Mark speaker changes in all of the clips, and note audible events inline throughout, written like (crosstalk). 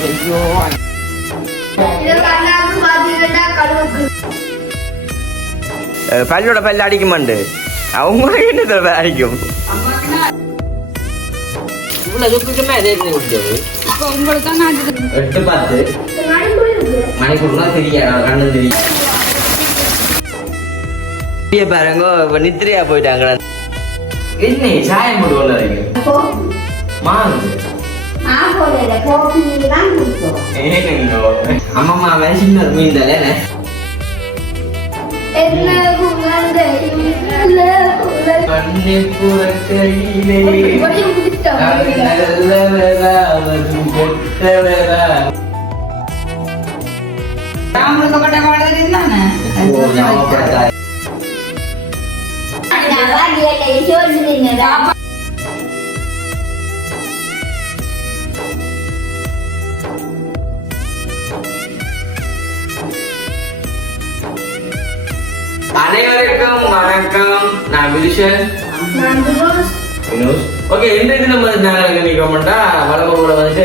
Speaker 1: ஐயோ பல்லோட பல்ல அடிக்குமாண்டு அவங்க என்ன தடவை அடிக்கும் எட்டு பத்து
Speaker 2: மணிக்குள்ள
Speaker 1: தெரியாது கண்ணு தெரியும் பாருங்க இப்ப நித்திரையா போயிட்டாங்க என்ன சாயம் போட்டு வரீங்க
Speaker 2: போடல கோபி தான் கொடுத்தோம்
Speaker 1: ஏனுங்கோ அம்மம்மா அவன் சின்ன மீன் தானே
Speaker 2: என்ன குழந்தை
Speaker 1: அனைவருக்கும் வணக்கம். நான் வினோஸ். ஓகே இந்த இது நம்ம நாங்கள் எங்க நிற்கிறோம்டா வளம கூட வந்துட்டு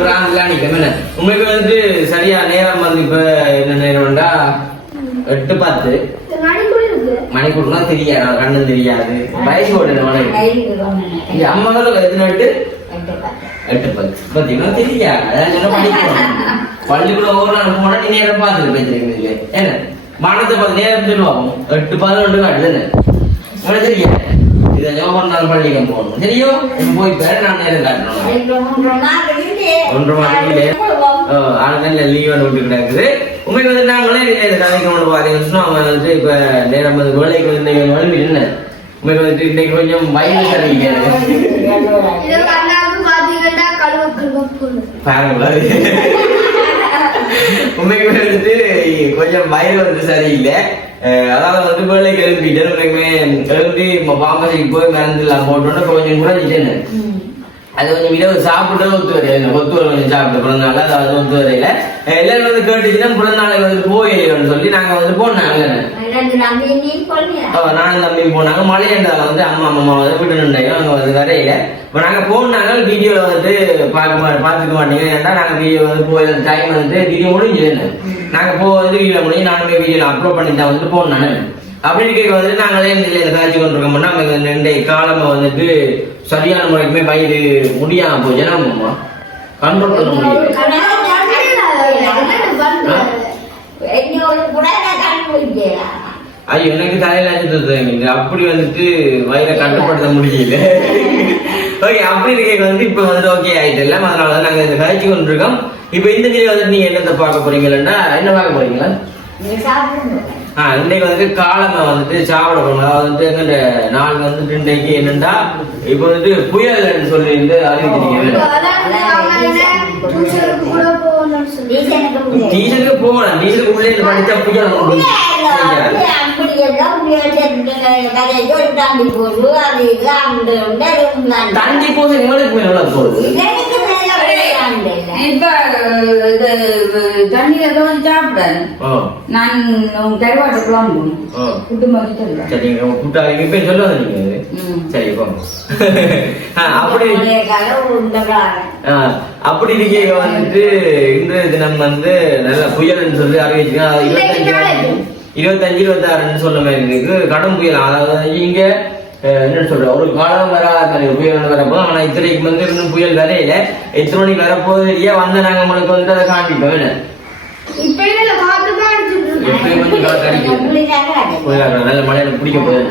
Speaker 1: பிராந்திலாம் நிற்கிறோம் உங்களுக்கு வந்துட்டு சரியா நேரம் வந்து இப்ப என்ன நேரம்டா எட்டு பத்து. மணிக்கூடனா தெரியாது கண்ணு தெரியாது. வயசு மனைவி இங்க அம்மாவும் எத்தனை எட்டு? எட்டு பத்து. பாத்தீங்கன்னா தெரியாது. அதான் சொன்னா படிக்கணும் பள்ளிக்கூடம் ஒவ்வொரு நாள் போனா நீ நேரம் பார்த்துட்டு பேசுறீங்க என்ன? மானத்தை பார்த்து நேரம் சொல்லுவாங்க. எட்டு பதினொன்று காட்டுது உனக்கு தெரியாது இதை ஒவ்வொரு நாள் பள்ளிக்கு போகணும். இப்ப போய் பேர நான் நேரம் காட்டணும். ஒன்றரை மணிக்கு ஆளுநர் லீவ் விட்டு கிடக்குது. உங்களுக்கு வந்து நாங்களே கதைக்கு கொண்டு பார்த்தீங்கன்னு அவங்க வந்துட்டு இப்ப நேரம் வந்து வேலைக்கு வந்து இன்னைக்கு வழி என்ன உங்களுக்கு வந்துட்டு இன்னைக்கு கொஞ்சம் வயது
Speaker 2: கழுவுக்கு
Speaker 1: பாருங்களா உண்மைக்குமே வந்துட்டு கொஞ்சம் வயிறு வந்து சரியில்லை. அஹ் அதாவது வந்து வேலை கிளம்பிட்டு உண்மைக்குமே கிளம்பி பாம்பசிக்கு போய் மறந்துடலாம். போட்டோன்னு கொஞ்சம் குறைஞ்சிட்டேன்னு அது கொஞ்சம் இரவு சாப்பிட்டு ஒத்து வரையில. ஒத்து வர கொஞ்சம் சாப்பிட்டு பிறந்தனால அது ஒத்து வரையில. எல்லாரும் வந்து கேட்டுச்சுன்னா பிறந்தநாளை வந்து போயிடுன்னு சொல்லி நாங்க வந்து போனாங்க நானும் தம்பி போனாங்க மலையண்டால வந்து அம்மா அம்மா வந்து விட்டு நின்றாங்க அங்க வந்து வரையில இப்ப நாங்க போனாங்க வீடியோல வந்து பார்க்க பார்த்துக்க மாட்டீங்க ஏன்டா நாங்க வீடியோ வந்து போய் டைம் வந்து வீடியோ முடிஞ்சது நாங்க போ வந்து வீடியோ முடிஞ்சு நானுமே வீடியோல அப்லோட் பண்ணி தான் வந்து போனாங்க அப்படின்னு கேட்க வந்து நாங்களே இந்த காய்ச்சி கொண்டிருக்கோம்னா நமக்கு இந்த ரெண்டை காலமா வந்துட்டு சரியான முறைக்குமே வயிறு முடியாம போச்சு. நம்ம கண்ட்ரோல் பண்ண முடியல. ஐயோ எனக்கு தலையில அடிச்சுட்டு அப்படி வந்துட்டு வயிறை கட்டுப்படுத்த முடியல. ஓகே அப்படி இருக்க வந்து இப்ப வந்து ஓகே ஆயிட்டு எல்லாம் அதனால தான் நாங்க இந்த கழிச்சு கொண்டிருக்கோம். இப்ப இந்த வீடியோ வந்துட்டு நீங்க என்னத்தை பார்க்க போறீங்களா என்ன பார்க்க போறீங்களா? ஆ இன்னைக்கு வந்து காலங்க வந்துட்டு சாப்பிட போகணும் அதாவது வந்து எங்க நாள் வந்துட்டு இன்னைக்கு என்னன்னா இப்ப வந்துட்டு புயல்னு சொல்லி வந்து அறிவிச்சிருக்கீங்க டீச்சருக்கு போகலாம். டீச்சருக்கு உள்ளே படிச்சா புயல் தண்ணி போது எங்களுக்கு மேல போகுது?
Speaker 3: இப்ப தண்ணீர் ஏதோ சாப்பிட்டேன் நான் உன் கருவாட்டு குழம்பு புட்டு மாதிரி சொல்லுவேன்.
Speaker 1: சரிங்க உங்க கூட்டாளி இப்ப சொல்லுவாங்க நீங்க. சரி போங்க. (laughs) அப்படி அப்படி இருக்க வந்துட்டு இன்றைய தினம் வந்து நல்ல புயல்னு சொல்லி அறிவிச்சிருக்காங்க. அது இருபத்தஞ்சு இருபத்தஞ்சு இருபத்தாறுன்னு சொல்ல மாதிரி இருக்கு. கடும் புயல். அதாவது இங்க என்ன சொல்ற ஒரு காலம் வராத புயல் வரப்போ ஆனா இத்தனைக்கு வந்து இன்னும் புயல் வரையில எத்தனை மணிக்கு வரப்போகுது. இல்லையா? வந்த நாங்க உங்களுக்கு வந்து அதை காட்டிட்டோம் என்ன. நல்ல மழையில பிடிக்க போகுது.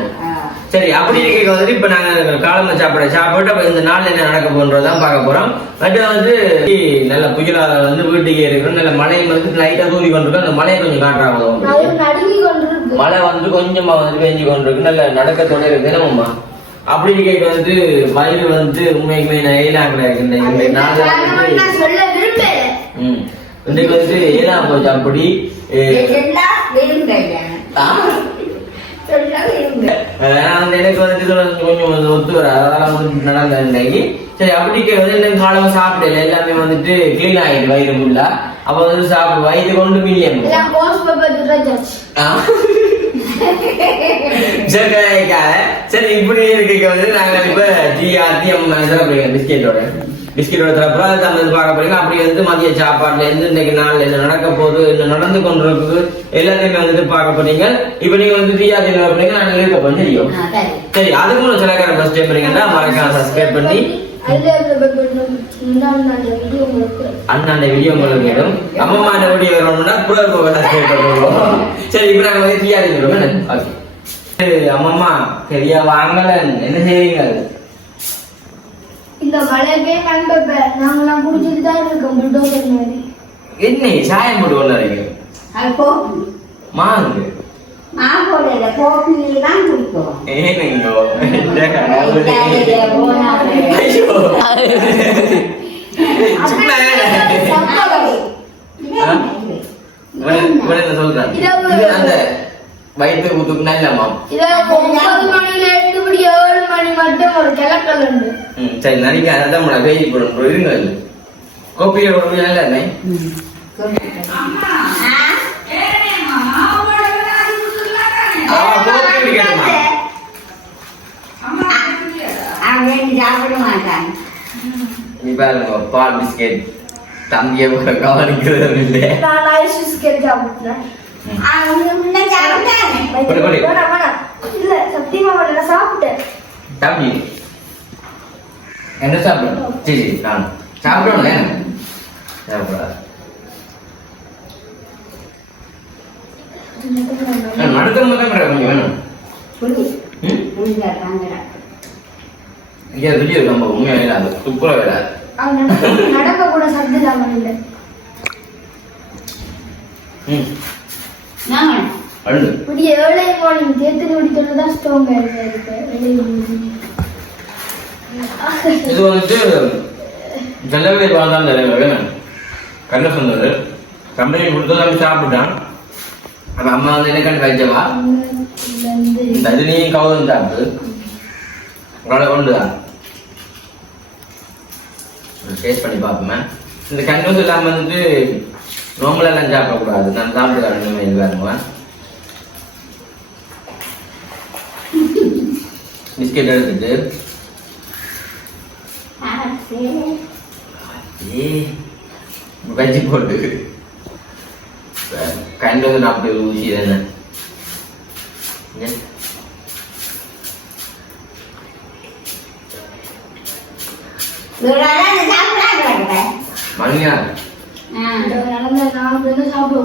Speaker 1: சரி அப்படி இருக்க வந்துட்டு இப்ப நாங்க காலம்ப சாப்பிட சாப்பிட்டு அப்ப இந்த நாள்ல என்ன நடக்க போன்றதான் பார்க்க போறோம். பட் வந்து நல்ல புயலா வந்து வீட்டுக்கே இருக்கிறோம். நல்ல மழையும் வந்து லைட்டா தூவி கொண்டிருக்கோம். அந்த மழையை கொஞ்சம் காட்டுறாங்க மழை வந்து கொஞ்சமா வந்து பெஞ்சு கொண்டிருக்கு. நல்ல நடக்கத்தோட இருக்கு. தினமும்மா அப்படி இருக்க வந்து வயிறு வந்து உண்மைக்குமே நாள்
Speaker 2: நான் சொல்ல விரும்பல.
Speaker 1: ம். இன்றைக்கு வந்து ஏழா போச்சு அப்படி அந்த எனக்கு வந்துட்டு கொஞ்சம் ஒத்து வர அதெல்லாம் வந்து நடந்த இன்னைக்கு சரி அப்படிக்கு வந்து இன்னும் காலம் சாப்பிடல. எல்லாமே வந்துட்டு க்ளீன் ஆயிடுது வயிறு ஃபுல்லா அப்ப வந்து சாப்பிடு. வயிறு கொண்டு சக்கரைக்காக சரி இப்படி இருக்க. வந்து நாங்க இப்ப அம்மா பிஸ்கெட்டோட பிஸ்கெட்டோட தரப்புறம் அது அந்த இது பார்க்க போறீங்க. அப்படி வந்து மதிய சாப்பாடுல இருந்து இன்னைக்கு நாள்ல என்ன நடக்க போகுது என்ன நடந்து கொண்டிருக்கு எல்லாத்தையுமே வந்துட்டு பார்க்க போறீங்க. இப்ப நீங்க வந்து ஆத்தி போறீங்க. நாங்க இருக்க போறோம். தெரியும்
Speaker 3: சரி.
Speaker 1: அதுக்கு ஒரு சிலக்கார ஃபர்ஸ்ட் டைம் பண்ணீங்கன்னா மறக்காம சப்ஸ்கிரைப் பண்ணி அண்ணாண்ட வீடியோ உங்களுக்கு வேணும் அம்மா அந்த வீடியோ வரணும்னா கூட சப்ஸ்கிரைப் பண்ணுவோம் சரி இப்போ நாங்க வந்து போறோம். ஓகே அம்மம்மா சரியா வாங்கல. என்ன செய்வீங்க
Speaker 2: இந்த மழைக்கே கண்டப்ப நாங்களாம் குடிச்சிட்டு தான் இருக்கோம் புல்டோசர் மாதிரி.
Speaker 1: என்ன சாயம் போட்டு வரீங்க
Speaker 3: அது கோப்பி
Speaker 1: மாங்கு.
Speaker 3: மாங்கோடையில கோப்பியில தான் குடிக்கும்
Speaker 1: ஏனுங்கோ? சும்மா சொல்றான் வயிற்று குத்துக்குனா இல்லம்மா
Speaker 2: இதை ஒன்பது மணில எட்டு மணி ஏழு மணி மட்டும் ஒரு கிழக்கல் உண்டு
Speaker 1: ம் சரி நடிக்க அதான் நம்மள பேசி போடணும் இருங்க கோப்பியை ஒரு நல்ல இல்லை ஆமா கோப்பி குடிக்கணுமா
Speaker 3: அவன் வேண்டி சாப்பிட மாட்டான்
Speaker 1: நீ பாருங்க பால் பிஸ்கெட் தம்பியை கவனிக்கிறது இல்லை
Speaker 2: நான் ஐஸ் பிஸ்கெட் சாப்பிட்டேன் இல்ல சத்தியமா நான் சாப்பிட்டேன்
Speaker 1: என்ன சாப்பிடணும் சரி சரி நான் சாப்பிடாது கொஞ்சம் வேணும்
Speaker 3: புள்ளி
Speaker 1: ம் நம்ம
Speaker 2: நடக்க- கூட சத்து இல்லை.
Speaker 1: ம். அழுது.
Speaker 2: இப்படி ஏழை தேத்து குடிக்கிறது தான் ஸ்ட்ராங்கா இருக்கு.
Speaker 1: இது வந்துட்டு செல்லவே வாழ்ந்தான் தலைவர் வேணும். கண்ண சொன்னது. கம்பெனி கொடுத்து நம்ம சாப்பிட்டான். அப்ப அம்மா வந்து என்ன கண்டு இந்த அதுலேயும் கவனம் சாப்பிட்டு. உங்களை கொண்டு தான் டேஸ்ட் பண்ணி பார்ப்போமே. இந்த கண்டோஸ் இல்லாமல் வந்துட்டு நோம்பலெல்லாம் சாப்பிடக்கூடாது. நான் சாப்பிட்டு இது வேணுமா பிஸ்கெட் எடுத்துட்டு. ஏ பஜ்ஜி போட்டு கண்டு வந்து அப்படி ஊசி தானே மணியா?
Speaker 2: நடந்த சாப்பிட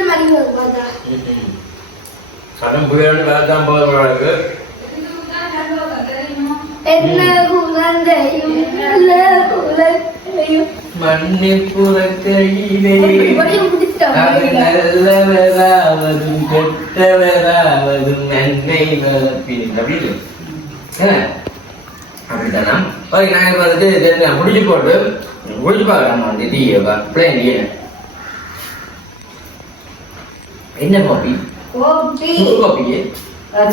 Speaker 2: மாதிரி வருது பார்த்தா.
Speaker 1: கடன் புயல் வேலை தான் போகிறவர்களுக்கு
Speaker 2: என்ன குழந்தையும் நல்ல குழந்தையும்.
Speaker 1: மன்னிப்புற கையிலே
Speaker 2: இப்படி முடிச்சிட்டோம்
Speaker 1: அது நல்லவராவதும் கெட்டவராவதும் நன்மை வளர்ப்பின் அப்படின்னு என்ன? அப்படித்தானா ஓகே இப்போ வந்துட்டு தெரிஞ்சு நான் முடிச்சு போட்டு முடிச்சு பார்க்கலாம் வந்து டீ பிளேன் டீ என்ன காபி?
Speaker 2: கோபி.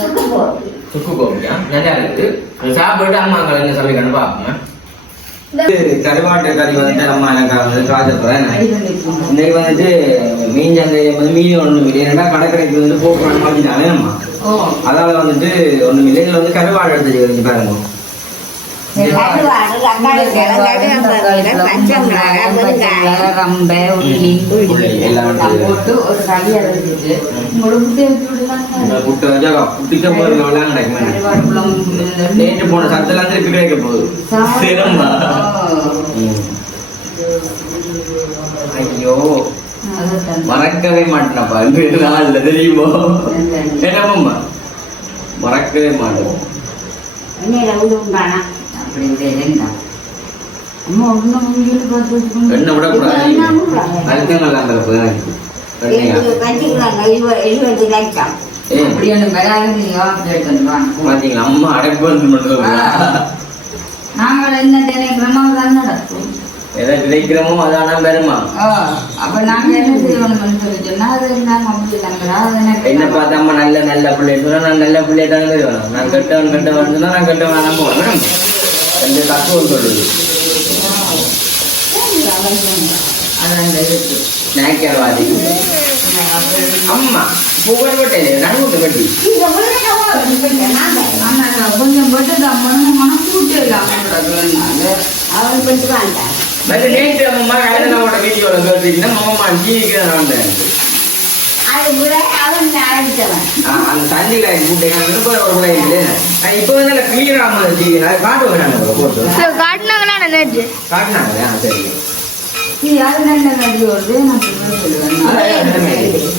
Speaker 1: சுக்கு காபியே நல்லா இருக்குது சாப்பிட்டு அம்மா என்ன சொல்லி கண்டு பார்ப்போம்
Speaker 2: இந்த
Speaker 1: கருவாட்டு கறி வந்துட்டு அம்மா எனக்கு வந்து காய்ச்ச போகிறேன் இன்னைக்கு வந்துட்டு மீன் சந்தை வந்து மீன் ஒன்றும் இல்லை ஏன்னா கடற்கரைக்கு வந்து போக்குவரத்து மாற்றிட்டாங்க அம்மா அதால வந்துட்டு ஒன்றும் இல்லை இதில் வந்து கருவாடு எடுத்து வச்சு பாருங்க
Speaker 3: போட்டு ஒரு களி அரைச்சிட்டு
Speaker 1: இந்த போன சத்தெல்லாம் திருப்பி கிடைக்க போகுது. ஐயோ மறக்கவே மாட்டேனப்பா நாள்ல தெரியுமோ என்னம்மா மறக்கவே மாட்டோம் எண்ணெய் விடக்கூடாது அதுக்கு நல்லா பாத்தீங்களா அம்மா
Speaker 3: நாங்கள் என்ன நினைக்கிறோமோ அதான் நடக்கும்
Speaker 1: எதை விதைக்கிறோமோ அதானா பெருமா?
Speaker 3: அப்ப நாங்க என்ன செய்யணும்னு சொல்லி சொன்னா அது நாங்க அப்படி
Speaker 1: என்ன பார்த்தா அம்மா நல்ல நல்ல பிள்ளை நான் நல்ல தானே வேணும் நான் கெட்டவன் கெட்டவன் சொன்னா நான் கெட்டவன் நம்ம
Speaker 3: அந்த இருக்கு
Speaker 1: நாய்க்கர்வாதி அம்மா புகழ் பட்டேன் நடுவுட்டு கட்டி
Speaker 3: ஆனா நான் கொஞ்சம் பட்டு தான் மனம் மனம் கூட்டி
Speaker 2: அவன் பட்டு வேண்டாம்
Speaker 1: நேற்று அம்மா கல்யாணமோட வீடியோல கேட்டீங்கன்னா மாமா ஜீவிக்கிறேன் நான் வந்தேன்.
Speaker 2: அது கூட அவன் அழைச்சவன்
Speaker 1: ஆ, அந்த தண்ணியில கூட்டை ஒரு கூட இல்லை நான் இப்போ வந்து கிளியர் ஆகாம காட்டுவேன் நான் உங்களுக்கு போட்டு
Speaker 2: காட்டினாங்களா
Speaker 1: சரி.
Speaker 3: நல்ல நடி வருது? நான் சொல்லுவேன்
Speaker 1: அதான் ரெண்டுமே இருக்கு.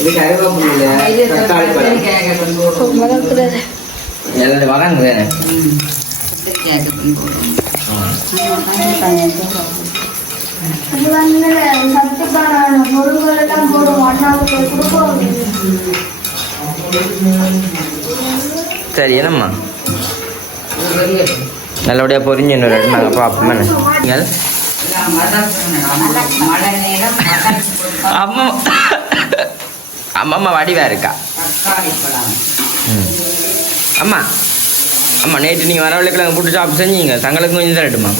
Speaker 1: இது கருவேப்பிலை
Speaker 3: இது
Speaker 1: தக்காளி பழம்.
Speaker 3: கேட்க போடுவோம்
Speaker 2: வந்து சத்துக்கான பொருள்கள் எல்லாம் போடும் அண்ணாவுக்கு கொடுப்போம்
Speaker 1: சரி என்னம்மா? நல்லபடியாக பொறிஞ்சு இன்னொரு ரெண்டு நாங்கள் பார்ப்போம் நீங்கள் அம்மா அம்மா வடிவா இருக்கா? அம்மா அம்மா நேற்று நீங்கள் வரவழைக்கெல்லாம் போட்டு சாப்பிட்டு செஞ்சீங்க. தங்களுக்கு கொஞ்சம் தரட்டுமா?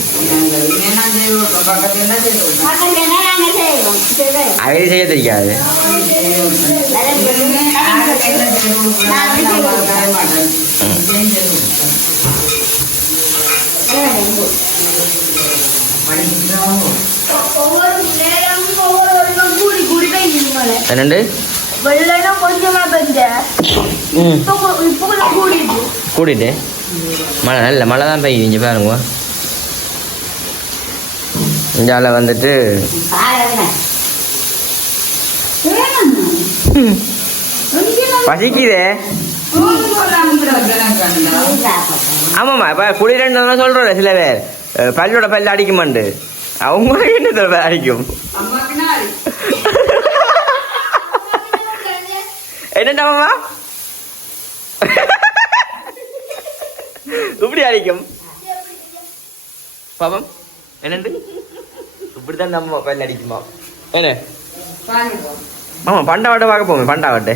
Speaker 1: அவை செய்ய தெரியாது என்னண்டு?
Speaker 2: வெள்ளனா கொஞ்சமா பெஞ்ச
Speaker 1: ம்.
Speaker 2: இப்போ கொ- இப்போ கொஞ்சம் கூடிட்டு.
Speaker 1: மழை நல்ல மழை தான் பெய்யுது இங்கே பாருங்க. இந்தியாவில் வந்துட்டு. பசிக்குதே. ஆமாம்மா இப்போ குளிரன்னு சொல்கிறோம்ல சில பேர். பல்லோட பல்ல அடிக்குமாண்டு. அவங்க என்ன அடிக்கும்? என்னண்டாமா இப்படி அடிக்கும். பாப்பம் என்னண்டு? இப்படிதான் நம்ம பல்ல அடிக்குமா? என்ன? ஆமா பண்டாவட்டை பார்க்க போமே பண்டாவட்டை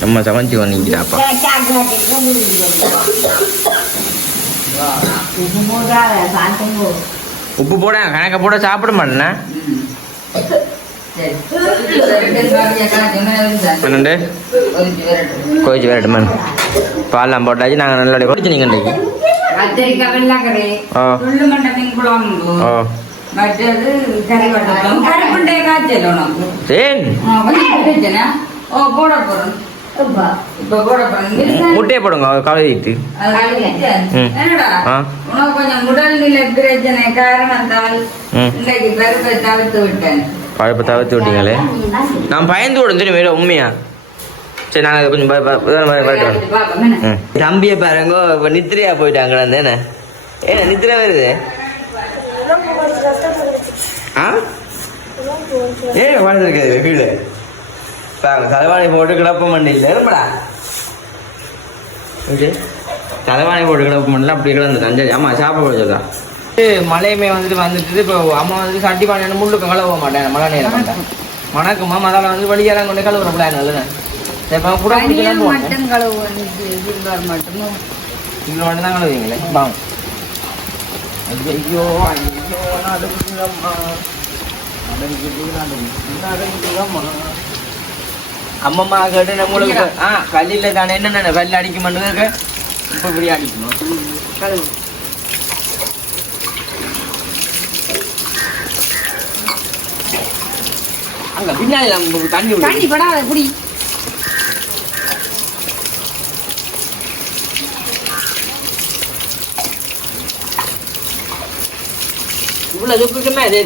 Speaker 1: நம்ம சமைச்சு வந்தீங்கடாப்பா உப்பு போட கணக்க போட சாப்பிட மாட்டேன்னா? என்னண்டு? கோயிச்சு வரட்டுமா பால்லாம் போட்டாச்சு நாங்கள் நல்லபடியாக குடிச்சு நீங்கள் முட்டையை போடுங்க கழுவிட்டு
Speaker 3: கொஞ்சம் உடல்நிலை
Speaker 1: பழப்பை தவிர்த்து விட்டீங்களே நான் பயந்து வேற உண்மையா சரி நாங்கள் கொஞ்சம் ப- ப- ப- வரட்டு வரோம்.
Speaker 3: பாப்போம் என்ன?
Speaker 1: ம். தம்பியை பாருங்க இப்போ நித்திரையா போயிட்டாங்களா என்ன? ஏன்னா நித்திரை வருது? ஆ? ஏன் வாழ்ந்துருக்காது வீடு பாருங்க தலைவாணி போட்டு கிடப்ப மண்டியில் இரும்படா. ஓகே. தலைவாணி போட்டு கிடப்ப மண்டியில் அப்படி கிடந்து தஞ்சை ஆமாம் சாப்பிட கொடுத்ததா மழையுமே வந்துட்டு வந்துட்டு இப்போ அம்மா வந்துட்டு சட்டி பானை முள்ளுக்கு கழுவ மாட்டேன் மழை நேரம் மணக்குமா மதால வந்து வழியெல்லாம் கொண்டு கழுவுற பிள்ளைங்க இல்லைன்னு
Speaker 3: மட்டும் கழுவு வந்துச்சு, சில்வர் மட்டும்
Speaker 1: இவ்வளோ மட்டும். தான் கழுவுவீங்களே? வாங்க ஐயோ ஐயோ நடுங்குதம்மா நடுங்குது நடுங்குது நடுங்குதம்மா அம்மம்மா கேட்டு நம்மளுக்கு. ஆ கல்லில் தானே என்னென்ன கல் அடிக்க மாட்டேங்க இப்போ இப்படி அடிக்கணும் அங்க பின்னாடி தண்ணி.
Speaker 3: தண்ணி படாத குடி.
Speaker 1: இவ்வளோ துப்புக்குமே அதே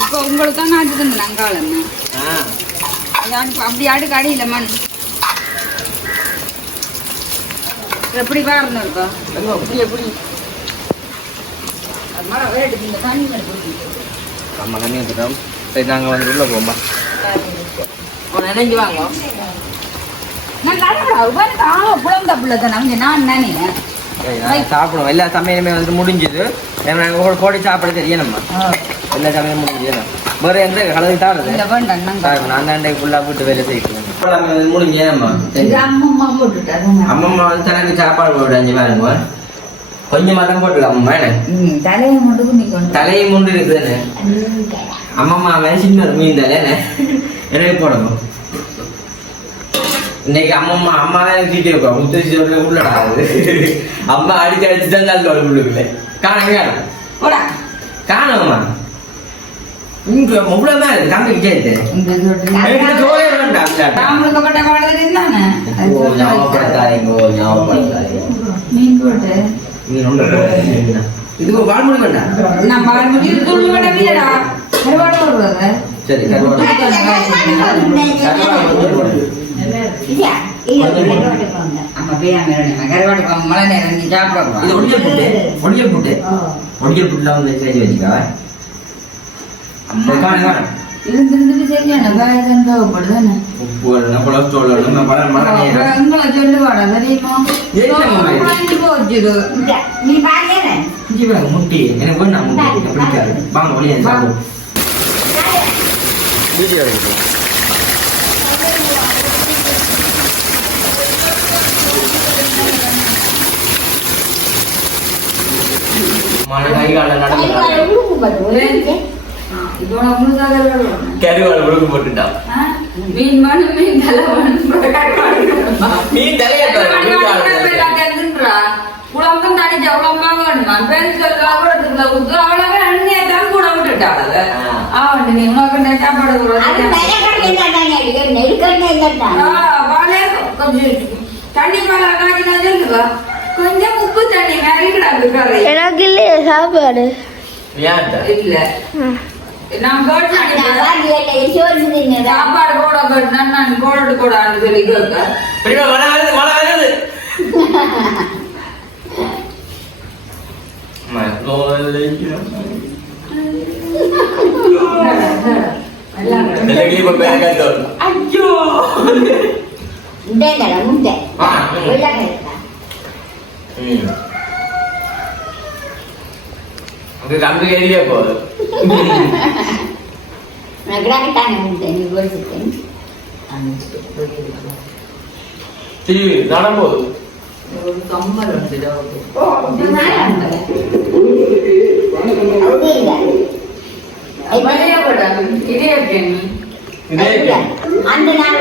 Speaker 3: இப்போ உங்களுக்கு தான் நாட்டு தந்து நங்காளம்
Speaker 1: ஆ.
Speaker 3: அடுப்பு அப்படி அடியில் மண். எப்படி பாருன்னு இருக்கா
Speaker 1: எப்படி?
Speaker 3: அது இந்த தண்ணி குடி.
Speaker 1: நம்ம தண்ணி ஊற்றுறோம் சரி நாங்கள் வந்து உள்ளே போமா நினைஞ்சு வாங்க.
Speaker 3: நான் கடவுளா உட்காந்து ஆ புலம் தப்புல தானே. நான் நானே
Speaker 1: சரி, நாங்க சாப்பிடுவோம். எல்லா சமையலுமே வந்து முடிஞ்சது. நாங்கள் கூட போட்டு சாப்பிட தெரியணும்மா எல்லா சமையலும் முடிஞ்சது வேற எந்த கலந்து சார் நான் தான் ஃபுல்லாக போட்டு வேலை செய்யணும் முடிஞ்சேம்மா
Speaker 3: இது அம்மம்மா
Speaker 1: வந்து தனக்கு சாப்பாடு போட்டு அஞ்சு பாருங்க. கொஞ்சம் மரம் போட்டுல அம்மா என்ன?
Speaker 3: ம் தலையை
Speaker 1: முண்டு இருக்குதுன்னு. அம்மம்மா சின்ன மீன் தலை என்ன? (laughs) எனக்கு போடணும். இன்னைக்கு அம்மம்மா அம்மா தான் எனக்கு தீட்டி இருக்கா முத்தரிசி சொல்ல உள்ளடா அம்மா அடிச்சு அடிச்சு தான் தள்ள உள்ளுக்குள்ள. காணும் காணும்.
Speaker 3: போடா.
Speaker 1: காணும்மா இங்க இவ்வளவு தான் இருக்கு. ரொம்ப போடாதீங்க. இதுக்கு வாழ்முடி வேண்டாம்
Speaker 3: நான் பால்
Speaker 1: சரி ஒடியல் புட்டு. ஒடியல் புட்டு. ஒடியல் புட்டுல வந்து செஞ்சு வச்சுக்கா. காணும் காணும்
Speaker 3: இருந்து இருந்து சரியான காயம் தேவைப்படுதானே?
Speaker 1: உப்பு வேணும் கொலஸ்ட்ரால் வேணும் பழம் பழம்
Speaker 3: உங்களை சொல்லுவாடா தெரியுமா
Speaker 1: என்னம்மா இது?
Speaker 3: வாங்கிட்டு போச்சுது.
Speaker 1: இஞ்சி வேணும் முட்டி. எனக்கு பிடிக்காது. வாங்க ஒளியா
Speaker 3: கருவாடு வேணும்.
Speaker 1: கருவாடு முழுக்க போட்டுட்டான்
Speaker 3: மீன் வேணும் மீன் தலை
Speaker 1: மீன்
Speaker 3: குழம்பும் தனிச்ச குழம்பா வேணுமா அவ்வளவு அண்ணியை தான் கூட விட்டுட்டாள். உனக்கு சாப்பாடு கொஞ்சம் தண்ணி மேல சொல்லுவா கொஞ்சம் உப்பு தண்ணி மேல
Speaker 2: எனக்கு இல்லையே சாப்பாடு.
Speaker 3: இல்ல. நான் கேட்டு சாப்பாடு போட கேட்டா நான் சொல்லி கேட்க (laughs) (laughs)
Speaker 1: பிரிமா மழை வருது மழை வருது ஐயோ அங்க கம்பி ஏரியா
Speaker 3: இதே எப்படி
Speaker 1: இதே
Speaker 4: அந்த நாள்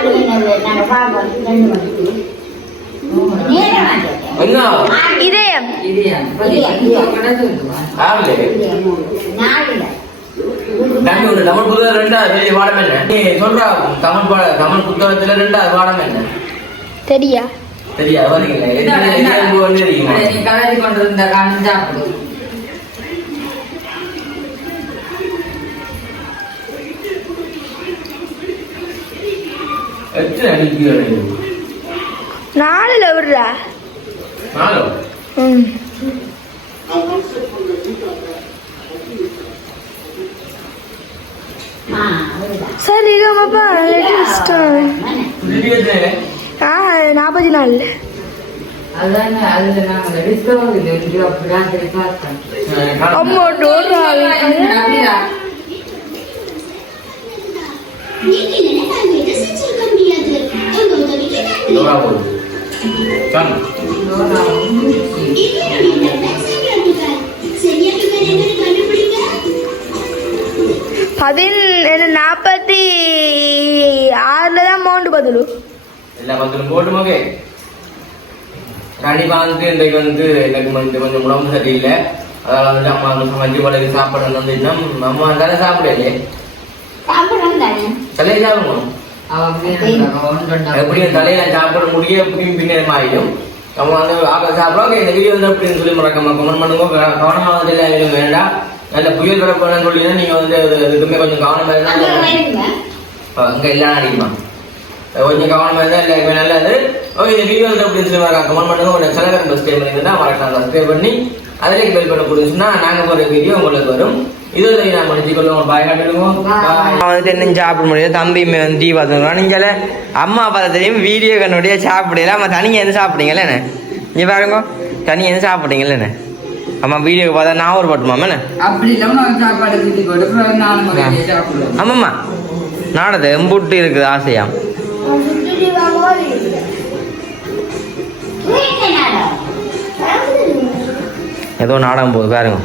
Speaker 4: நாங்க பார்ப்போம் ரெண்டு மணிக்கு. நேரம்
Speaker 1: என்ன?
Speaker 2: இதயம்.
Speaker 3: இதே கூட சொல்லுவா
Speaker 1: ஆகலே
Speaker 4: நாளில்.
Speaker 1: தம்பி ஒரு தமிழ் புத்தகம் ரெண்டாவது பெரிய பாடம் என்ன? நீ சொல்றா தமிழ் பாட தமிழ் புத்தகத்துல ரெண்டாவது பாடம் என்ன?
Speaker 2: தெரியா?
Speaker 1: தெரியாது வரீங்களா தெரியுமா?
Speaker 3: நீ கலரி கொண்டிருந்த காணும் சாப்பிடு
Speaker 1: எத்தனை அடிக்கு
Speaker 2: நாலுல விடுறா.
Speaker 1: நாலோ?
Speaker 2: ம். சரி பாப்பா
Speaker 1: திருப்பி எத்தனை?
Speaker 2: ஆ நாற்பத்தி நாலு
Speaker 3: அதான் அதுல
Speaker 5: என்னன்னு கண்டுபிடிங்க
Speaker 2: பதின் நாற்பத்தி ஆறுல தான் மவுண்ட் பதிலு.
Speaker 1: எல்லா பத்திரம் போட்டு மகே. கண்டிப்பா வந்துட்டு இன்றைக்கு வந்து எனக்கு வந்து கொஞ்சம் உடம்பு சரியில்லை. அதனால வந்துட்டு அம்மா வந்து சமைச்சு பழகி சாப்பாடு வந்துச்சுன்னா அம்மா தானே சாப்பிடலையே.
Speaker 4: சாப்பிடணும் தானே.
Speaker 1: தலையை சாப்பிடணும். எப்படியும் தலையில சாப்பிட முடிய எப்படியும் பின்னேரம் ஆயிடும் நம்ம வந்து ஆக்க சாப்பிடுவோம் இந்த வீடியோ வந்து எப்படின்னு சொல்லி மறக்காம கமெண்ட் பண்ணுங்க. க- கவனமா வந்து எல்லாம் எதுவும் வேண்டாம். நல்ல புயல் வரப்போன்னு சொல்லி நீங்க வந்து இதுக்குமே கொஞ்சம் கவனமா இருந்தா அங்க எல்லாம் அடிக்குமா? கொஞ்சம் கவனமா இருந்தா எல்லாருக்குமே நல்லது. ஓகே இந்த வீடியோ வந்து எப்படின்னு சொல்லி மறக்காம கமெண்ட் பண்ணுங்க. உங்க சிலகரம் பஸ் டைம் இருந்தா மறக்காம சப்ஸ்கிரைப் பண்ணி அதிலே பெல் பண்ண கொடுத்துச்சுன்னா நாங்க போற வீடியோ உங்களுக்கு வரும். இது வந்து நான் முடிச்சுக்கொள்ளுவோம் பாய் காட்டிடுவோம் வந்துட்டு என்ன சாப்பிட முடியாது தம்பி வந்து டீ பார்த்துருவோம் நீங்கள அம்மா அப்பா தெரியும். வீடியோ கண்ணுடைய சாப்பிடல. நம்ம தனியாக எந்த சாப்பிடுங்களே இங்கே பாருங்க. தனியாக எதுவும் சாப்பிட்டீங்கல்ல என்ன? அம்மா வீடியோ பார்த்தா நான் ஒரு பட்டுமா என்ன?
Speaker 3: அப்படி இல்லாம நான் சாப்பாடு
Speaker 1: ஆமாம்மா. நாடது எம்புட்டு இருக்குது ஆசையா? ஏதோ நாடகம் போகுது பாருங்க.